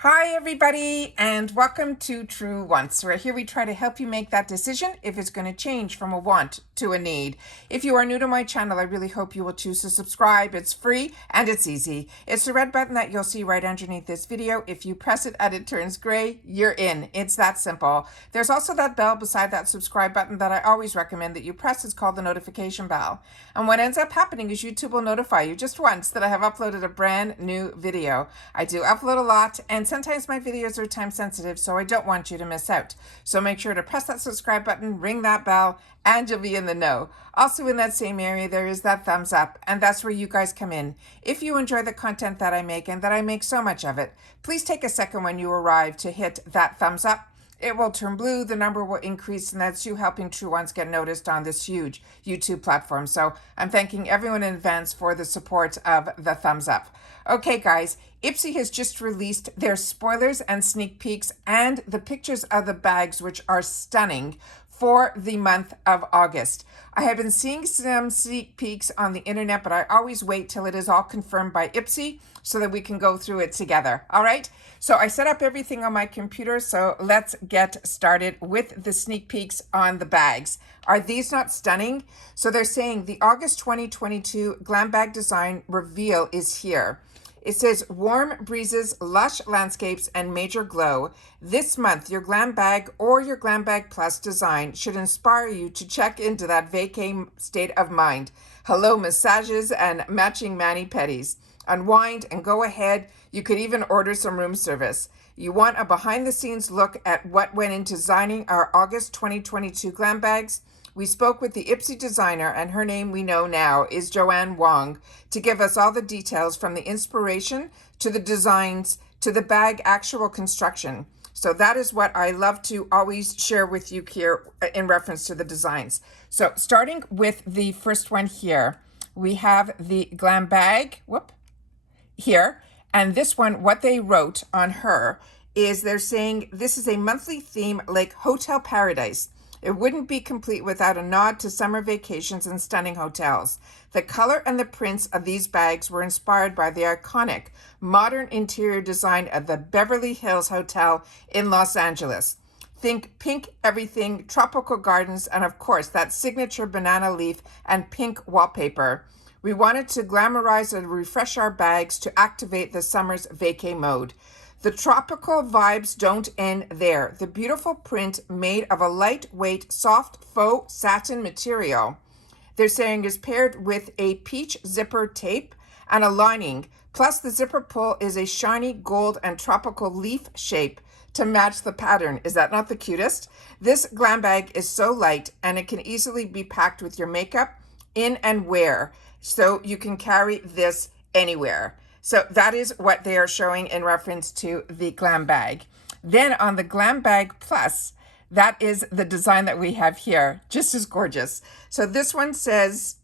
Hi everybody and welcome to True Wants, where here we try to help you make that decision if it's going to change from a want to a need. If you are new to my channel, I really hope you will choose to subscribe. It's free and it's easy. It's the red button that you'll see right underneath this video. If you press it and it turns gray, you're in. It's that simple. There's also that bell beside that subscribe button that I always recommend that you press. It's called the notification bell. And what ends up happening is YouTube will notify you just once that I have uploaded a brand new video. I do upload a lot, and sometimes my videos are time sensitive, so I don't want you to miss out. So make sure to press that subscribe button, ring that bell, and you'll be in the know. Also in that same area, there is that thumbs up, and that's where you guys come in. If you enjoy the content that I make, and that I make so much of it, please take a second when you arrive to hit that thumbs up. It will turn blue, the number will increase, and that's you helping True Ones get noticed on this huge YouTube platform. So I'm thanking everyone in advance for the support of the thumbs up. Okay, guys, IPSY has just released their spoilers and sneak peeks and the pictures of the bags, which are stunning, for the month of August. I have been seeing some sneak peeks on the internet, but I always wait till it is all confirmed by IPSY so that we can go through it together. All right? So I set up everything on my computer, so let's get started with the sneak peeks on the bags. Are these not stunning? So they're saying the August 2022 GlamBag design reveal is here. It says warm breezes, lush landscapes, and major glow. This month, your GlamBag or your GlamBag Plus design should inspire you to check into that vacay state of mind. Hello, massages and matching mani-pedis. Unwind and go ahead. You could even order some room service. You want a behind-the-scenes look at what went into designing our August 2022 GlamBags? We spoke with the IPSY designer, and her name we know now is Joanne Wong, to give us all the details from the inspiration to the designs to the bag actual construction. So that is what I love to always share with you here in reference to the designs. So starting with the first one here, we have the GlamBag, here. And this one, what they wrote on her is they're saying this is a monthly theme like Hotel Paradise. It wouldn't be complete without a nod to summer vacations and stunning hotels. The color and the prints of these bags were inspired by the iconic modern interior design of the Beverly Hills Hotel in Los Angeles. Think pink everything, tropical gardens, and of course that signature banana leaf and pink wallpaper. We wanted to glamorize and refresh our bags to activate the summer's vacay mode. The tropical vibes don't end there. The beautiful print made of a lightweight, soft faux satin material, they're saying, is paired with a peach zipper tape and a lining. Plus, the zipper pull is a shiny gold and tropical leaf shape to match the pattern. Is that not the cutest? This GlamBag is so light, and it can easily be packed with your makeup in and wear. So you can carry this anywhere. So that is what they are showing in reference to the GlamBag. Then on the GlamBag Plus, that is the design that we have here, just as gorgeous. So this one says,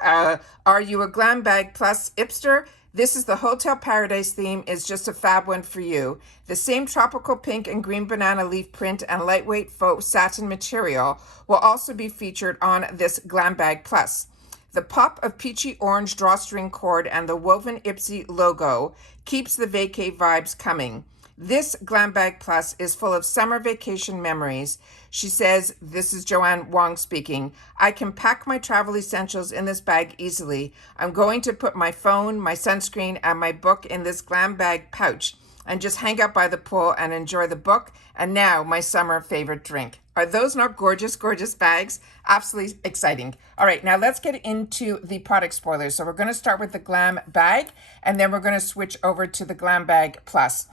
are you a GlamBag Plus hipster? This is the Hotel Paradise theme, is just a fab one for you. The same tropical pink and green banana leaf print and lightweight faux satin material will also be featured on this GlamBag Plus. The pop of peachy orange drawstring cord and the woven IPSY logo keeps the vacay vibes coming. This GlamBag Plus is full of summer vacation memories. She says, this is Joanne Wong speaking, I can pack my travel essentials in this bag easily. I'm going to put my phone, my sunscreen, and my book in this GlamBag pouch and just hang out by the pool and enjoy the book. And now my summer favorite drink. Are those not gorgeous, gorgeous bags? Absolutely exciting. All right, now let's get into the product spoilers. So we're going to start with the GlamBag, and then we're going to switch over to the GlamBag Plus.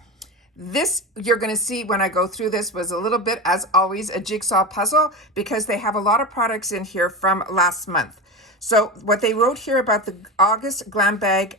This, you're going to see when I go through this, was a little bit, as always, a jigsaw puzzle because they have a lot of products in here from last month. So what they wrote here about the August GlamBag,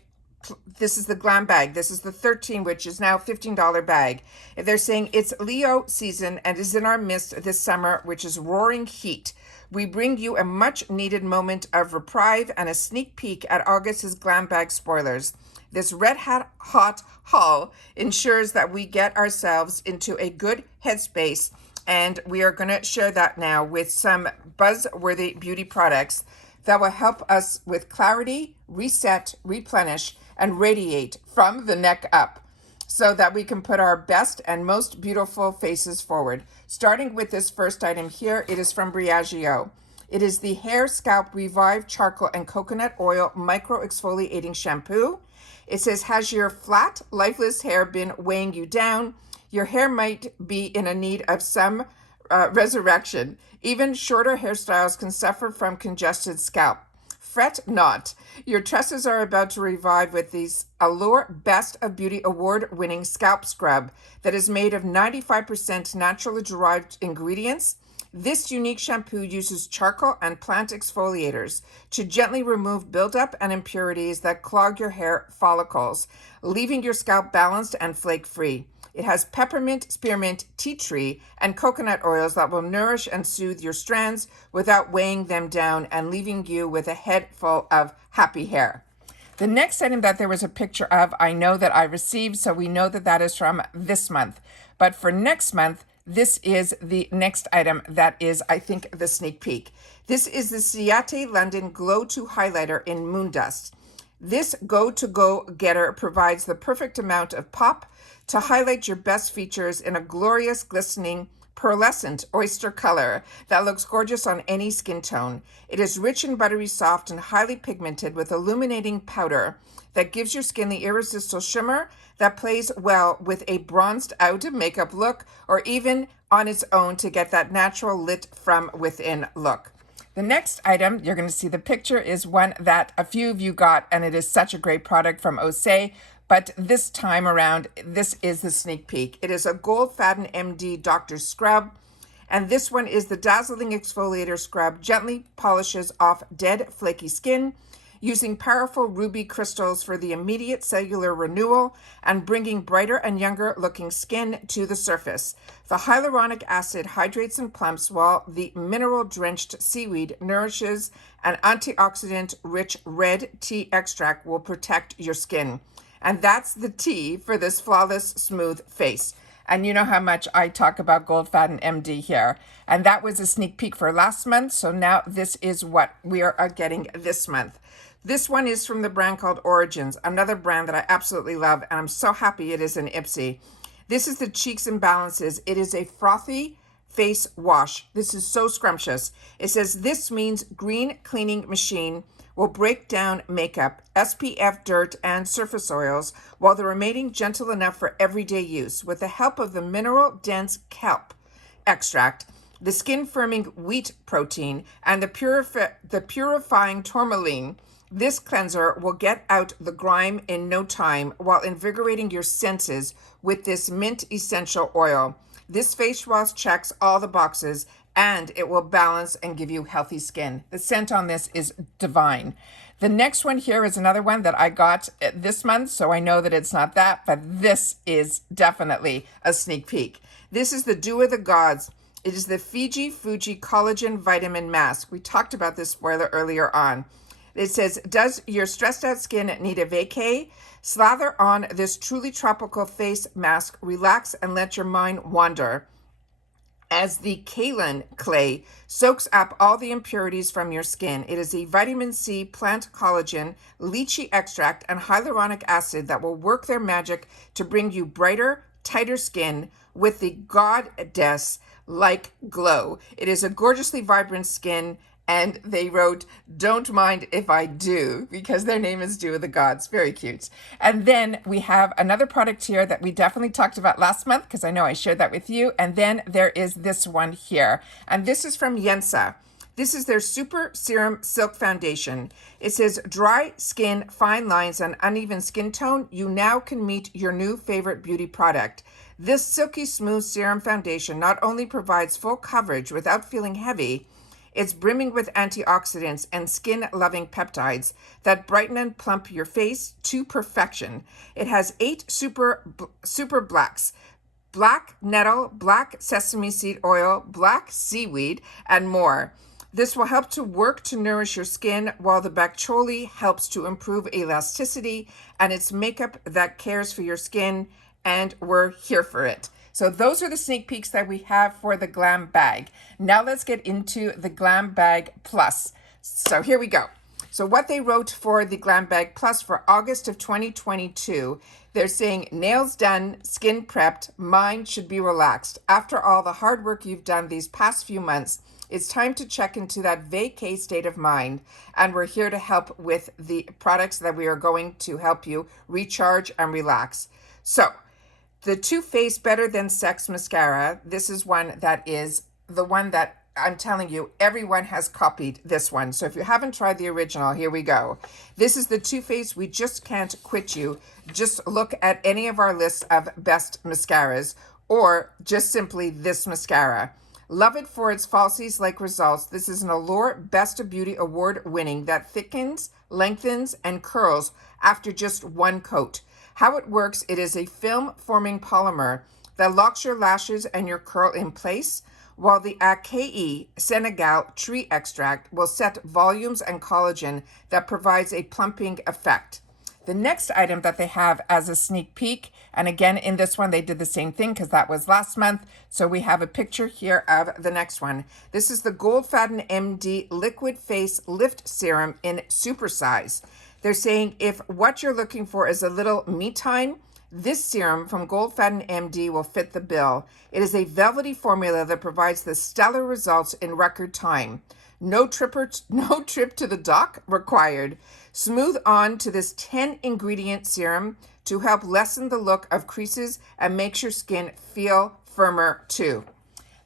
this is the GlamBag. This is the 13, which is now $15 bag. They're saying it's Leo season and is in our midst this summer, which is roaring heat. We bring you a much needed moment of reprieve and a sneak peek at August's GlamBag spoilers. This red hot haul ensures that we get ourselves into a good headspace, and we are going to share that now with some buzzworthy beauty products that will help us with clarity, reset, replenish, and radiate from the neck up. so that we can put our best and most beautiful faces forward. Starting with this first item here, it is from Briagio. It is the Hair Scalp Revive Charcoal and Coconut Oil Micro Exfoliating Shampoo. It says, has your flat, lifeless hair been weighing you down? Your hair might be in a need of some resurrection. Even shorter hairstyles can suffer from congested scalp. Fret not. Your tresses are about to revive with these Allure Best of Beauty award-winning scalp scrub that is made of 95% naturally derived ingredients. This unique shampoo uses charcoal and plant exfoliators to gently remove buildup and impurities that clog your hair follicles, leaving your scalp balanced and flake-free. It has peppermint, spearmint, tea tree, and coconut oils that will nourish and soothe your strands without weighing them down and leaving you with a head full of happy hair. The next item that there was a picture of, I know that I received, so we know that that is from this month. But for next month, this is the next item that is, I think, the sneak peek. This is the Ciate London Glow 2 Highlighter in Moondust. This go-to-go-getter provides the perfect amount of pop to highlight your best features in a glorious, glistening, pearlescent oyster color that looks gorgeous on any skin tone. It is rich and buttery soft and highly pigmented with illuminating powder that gives your skin the irresistible shimmer that plays well with a bronzed out makeup look or even on its own to get that natural lit from within look. The next item, you're going to see the picture, is one that a few of you got, and it is such a great product from Osé. But this time around, this is the sneak peek. It is a Gold Faden MD Doctor Scrub. And this one is the Dazzling Exfoliator Scrub. Gently polishes off dead, flaky skin, using powerful ruby crystals for the immediate cellular renewal and bringing brighter and younger looking skin to the surface. The hyaluronic acid hydrates and plumps, while the mineral-drenched seaweed nourishes. An antioxidant-rich red tea extract will protect your skin. And that's the tea for this flawless, smooth face. And you know how much I talk about Gold Faden MD here. And that was a sneak peek for last month. So now this is what we are getting this month. This one is from the brand called Origins, another brand that I absolutely love. And I'm so happy it is an IPSY. This is the Cheeks and Balances. It is a frothy face wash. This is so scrumptious. It says, this means green cleaning machine will break down makeup, SPF dirt, and surface oils, while the remaining gentle enough for everyday use. With the help of the mineral-dense kelp extract, the skin-firming wheat protein, and the purifying tourmaline, this cleanser will get out the grime in no time while invigorating your senses with this mint essential oil. This face wash checks all the boxes, and it will balance and give you healthy skin. The scent on this is divine. The next one here is another one that I got this month, so I know that it's not that, but this is definitely a sneak peek. This is the Dew of the Gods. It is the Fiji Fuji Collagen Vitamin Mask. We talked about this spoiler earlier on. It says, does your stressed out skin need a vacay? Slather on this truly tropical face mask, relax, and let your mind wander, as the kaolin clay soaks up all the impurities from your skin. It is a vitamin C, plant collagen, lychee extract, and hyaluronic acid that will work their magic to bring you brighter, tighter skin with the goddess-like glow. It is a gorgeously vibrant skin, and they wrote, don't mind if I do, because their name is Dew of the Gods. Very cute. And then we have another product here that we definitely talked about last month, because I know I shared that with you. And then there is this one here. And this is from Yensa. This is their Super Serum Silk Foundation. It says, dry skin, fine lines, and uneven skin tone, you now can meet your new favorite beauty product. This silky smooth serum foundation not only provides full coverage without feeling heavy, it's brimming with antioxidants and skin-loving peptides that brighten and plump your face to perfection. It has 8 super blacks: black nettle, black sesame seed oil, black seaweed, and more. This will help to work to nourish your skin, while the bok choy helps to improve elasticity, and it's makeup that cares for your skin, and we're here for it. So those are the sneak peeks that we have for the GlamBag. Now let's get into the GlamBag Plus. So here we go. So what they wrote for the GlamBag Plus for August of 2022, they're saying nails done, skin prepped, mind should be relaxed. After all the hard work you've done these past few months, it's time to check into that vacay state of mind. And we're here to help with the products that we are going to help you recharge and relax. So the Too Faced Better Than Sex mascara, this is one that is the one that I'm telling you, everyone has copied this one. So if you haven't tried the original, here we go. This is the Too Faced We Just Can't Quit You. Just look at any of our lists of best mascaras or just simply this mascara. Love it for its falsies-like results. This is an Allure Best of Beauty Award winning that thickens, lengthens, and curls after just one coat. How it works, it is a film-forming polymer that locks your lashes and your curl in place, while the Acai Senegal tree extract will set volumes and collagen that provides a plumping effect. The next item that they have as a sneak peek, and again in this one they did the same thing because that was last month, so we have a picture here of the next one. This is the Goldfaden MD Liquid Face Lift Serum in super size. They're saying if what you're looking for is a little me time, this serum from Goldfaden MD will fit the bill. It is a velvety formula that provides the stellar results in record time. No trip to the doc required. Smooth on to this 10 ingredient serum to help lessen the look of creases and makes your skin feel firmer too.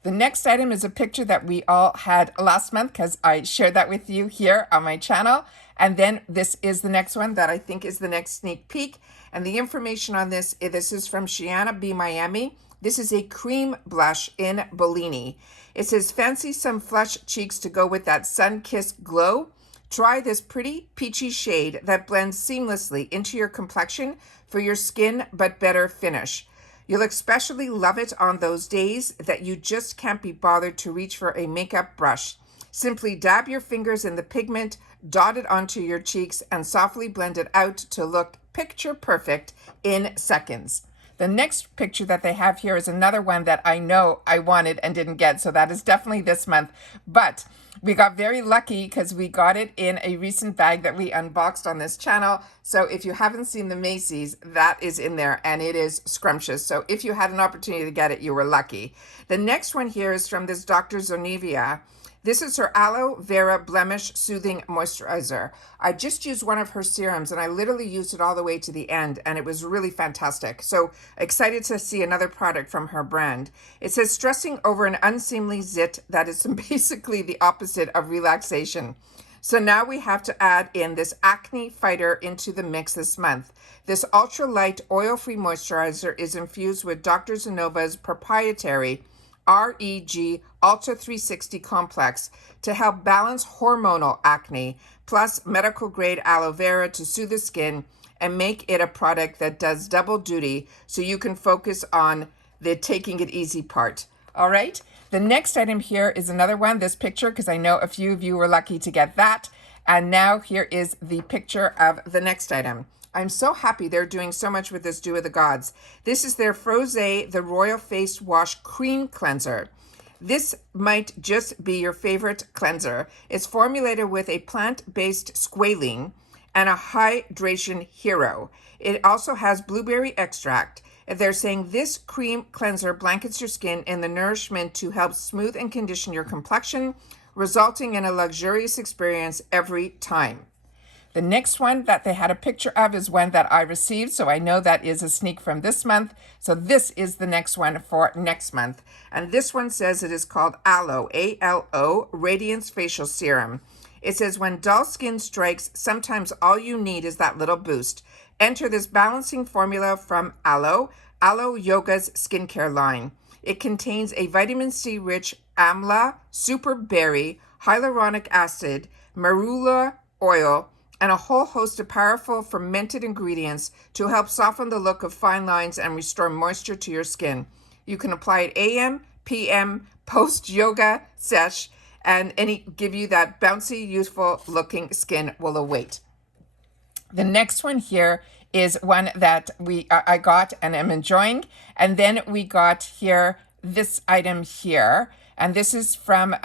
The next item is a picture that we all had last month because I shared that with you here on my channel. And then this is the next one that I think is the next sneak peek. And the information on this is from Shiana B. Miami. This is a cream blush in Bellini. It says, fancy some flush cheeks to go with that sun-kissed glow? Try this pretty peachy shade that blends seamlessly into your complexion for your skin but better finish. You'll especially love it on those days that you just can't be bothered to reach for a makeup brush. Simply dab your fingers in the pigment, dot it onto your cheeks, and softly blend it out to look picture perfect in seconds. The next picture that they have here is another one that I know I wanted and didn't get, so that is definitely this month. But we got very lucky because we got it in a recent bag that we unboxed on this channel. So if you haven't seen the Macy's, that is in there and it is scrumptious. So if you had an opportunity to get it, you were lucky. The next one here is from this Dr. Zonivia. This is her Aloe Vera Blemish Soothing Moisturizer. I just used one of her serums and I literally used it all the way to the end and it was really fantastic. So excited to see another product from her brand. It says stressing over an unseemly zit that is basically the opposite of relaxation. So now we have to add in this acne fighter into the mix this month. This ultra light oil-free moisturizer is infused with Dr. Zenova's proprietary REG ULTA 360 complex to help balance hormonal acne, plus medical grade aloe vera to soothe the skin and make it a product that does double duty so you can focus on the taking it easy part. All right. The next item here is another one, this picture, because I know a few of you were lucky to get that. And now here is the picture of the next item. I'm so happy they're doing so much with this Dew of the Gods. This is their Frosé, the Royal Face Wash Cream Cleanser. This might just be your favorite cleanser. It's formulated with a plant-based squalene and a hydration hero. It also has blueberry extract. They're saying this cream cleanser blankets your skin in the nourishment to help smooth and condition your complexion, resulting in a luxurious experience every time. The next one that they had a picture of is one that I received, so I know that is a sneak from this month. So this is the next one for next month. And this one says it is called Aloe, A-L-O, Radiance Facial Serum. It says when dull skin strikes, sometimes all you need is that little boost. Enter this balancing formula from Aloe Yoga's skincare line. It contains a vitamin C-rich amla, super berry, hyaluronic acid, marula oil, and a whole host of powerful fermented ingredients to help soften the look of fine lines and restore moisture to your skin. You can apply it AM, PM, post-yoga sesh, and give you that bouncy, youthful looking skin will await. The next one here is one that I got and am enjoying. And then we got here this item here. And this is from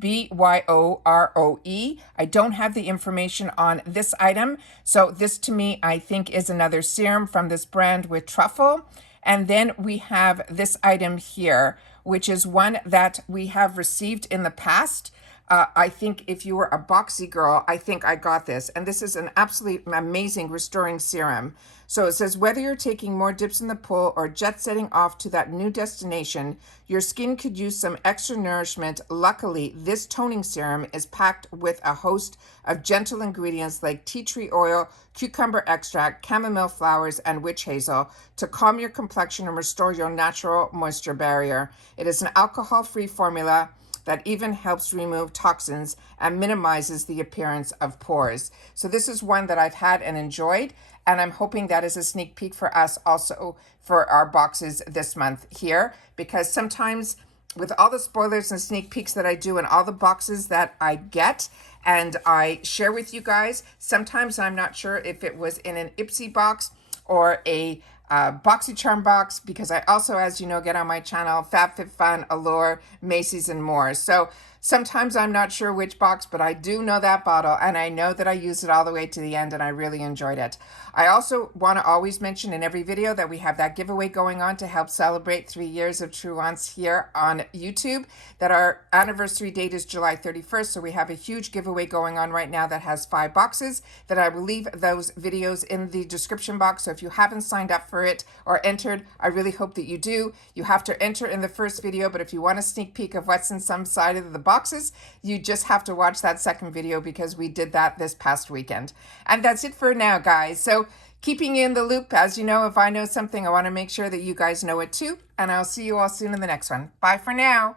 BYOROE. I don't have the information on this item. So this to me, I think is another serum from this brand with truffle. And then we have this item here, which is one that we have received in the past. I think if you were a boxy girl, I think I got this. And this is an absolutely amazing restoring serum. So it says, whether you're taking more dips in the pool or jet setting off to that new destination, your skin could use some extra nourishment. Luckily, this toning serum is packed with a host of gentle ingredients like tea tree oil, cucumber extract, chamomile flowers, and witch hazel to calm your complexion and restore your natural moisture barrier. It is an alcohol-free formula that even helps remove toxins and minimizes the appearance of pores. So this is one that I've had and enjoyed, and I'm hoping that is a sneak peek for us also for our boxes this month here, because sometimes with all the spoilers and sneak peeks that I do and all the boxes that I get and I share with you guys, sometimes I'm not sure if it was in an IPSY box or a BoxyCharm box, because I also, as you know, get on my channel FabFitFun, Allure, Macy's, and more. So sometimes I'm not sure which box, but I do know that bottle, and I know that I used it all the way to the end, and I really enjoyed it. I also want to always mention in every video that we have that giveaway going on to help celebrate 3 years of True Once here on YouTube, that our anniversary date is July 31st, so we have a huge giveaway going on right now that has 5 boxes, that I will leave those videos in the description box. So if you haven't signed up for it or entered, I really hope that you do. You have to enter in the first video, but if you want a sneak peek of what's in some side of the boxes, you just have to watch that second video, because we did that this past weekend. And that's it for now, guys. So keeping you in the loop, as you know, if I know something, I want to make sure that you guys know it too. And I'll see you all soon in the next one. Bye for now.